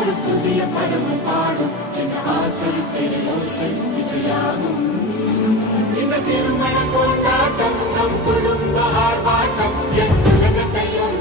ஒரு புதிய பருவம் பாடும் இந்த ஆசை பெரியோசை இசையாகும். இந்த திருமண கொண்டாட்டம் நம் குடும்ப ஆர்ப்பாட்டம் என் உலகத்தையும்